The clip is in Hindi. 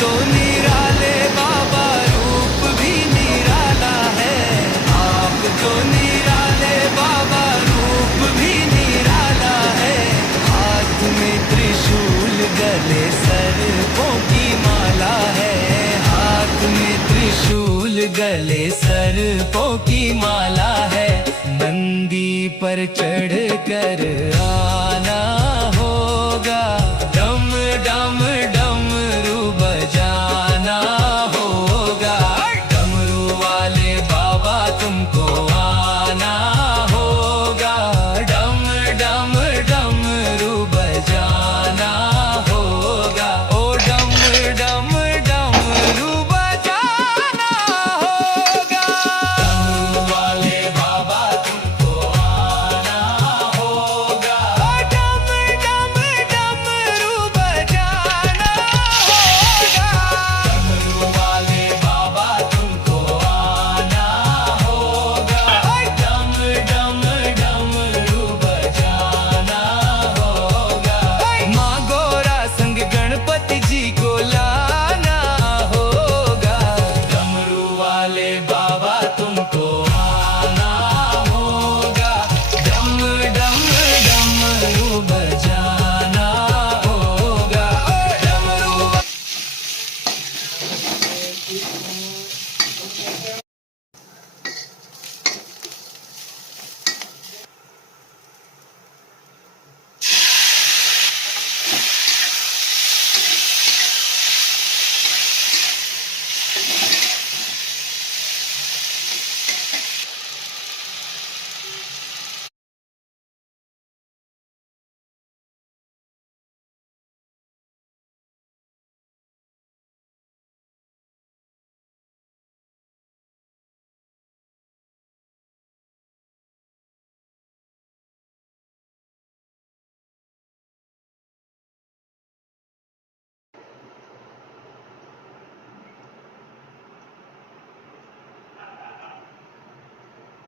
तो निराले बाबा, रूप भी निराला है। आप तो निराले बाबा, रूप भी निराला है। हाथ में त्रिशूल, गले सर्पों की माला है। हाथ में त्रिशूल, गले सर्पों की माला है। नंदी पर चढ़ कर आ